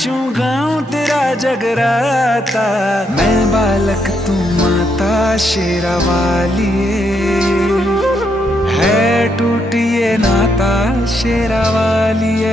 नाचूं गाऊं तेरा जगराता, मैं बालक तू माता शेरा वालिए, है टूटी ये नाता शेरा वालिए।